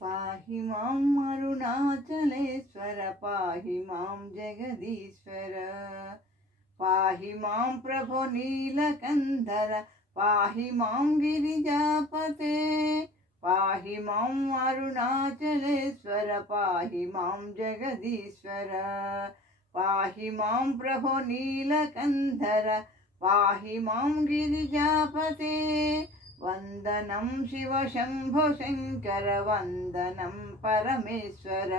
पाहि मां अरुणाचलेश्वर पाहि मां जगदीश्वर पाहि मां प्रभो नीलकंधर पाहि मां गिरिजापते पाहि मां अरुणाचलेश्वर पाहि मां जगदीश्वर पाहि मां प्रभो नीलकंधर पाहि मां गिरिजापते वंदनं शिव शंभो शंकर वंदनं परमेश्वर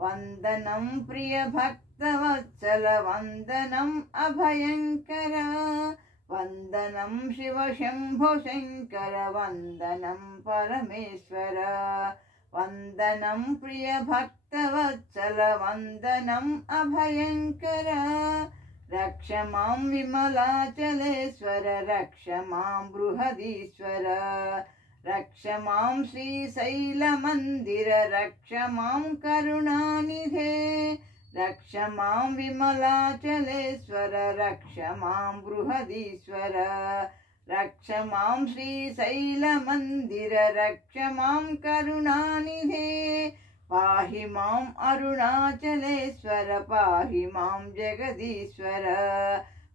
वंदनं प्रिय भक्तवत्सल वंदनं अभयंकर वंदनं शिव शंभो शंकर वंदनं परमेश्वर वंदनं प्रिय भक्तवत्सल वंदनं अभयंकर रक्ष मां विमलाचलेश्वर रक्ष मां बृहदीश्वर रक्ष मां श्रीशैलमन्दिर रक्ष मां करुणानिधे रक्ष मां विमलाचलेश्वर रक्ष मां बृहदीश्वर रक्ष मां श्रीशैलमन्दिर रक्ष मां करुणानिधे पाहि मां अरुणाचलेश्वर पाहि मां जगदीश्वर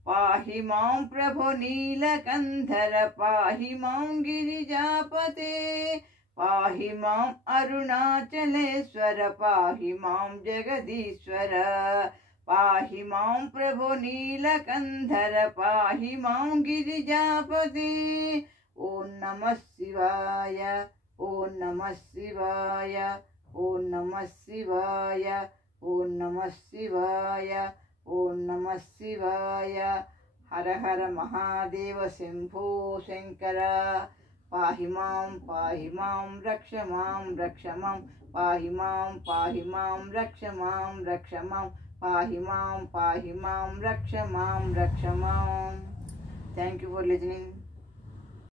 पाहि मां प्रभो नीलकंधर पाहि मां गिरिजापते पाहि मां अरुणाचलेश्वर पाहि मां जगदीश्वर पाहि मां प्रभो नीलकंधर पाहि मां गिरिजापते ओम नमः शिवाय ओम नमः शिवाय ओम नमः शिवाय ओम नमः शिवाय ओम नमः शिवाय हर हर महादेव शंभो शंकर पाहि मां रक्ष मां रक्ष मां पाहि मां रक्ष मां रक्ष मां पाहि मां रक्ष मां रक्ष मां। Thank you for listening.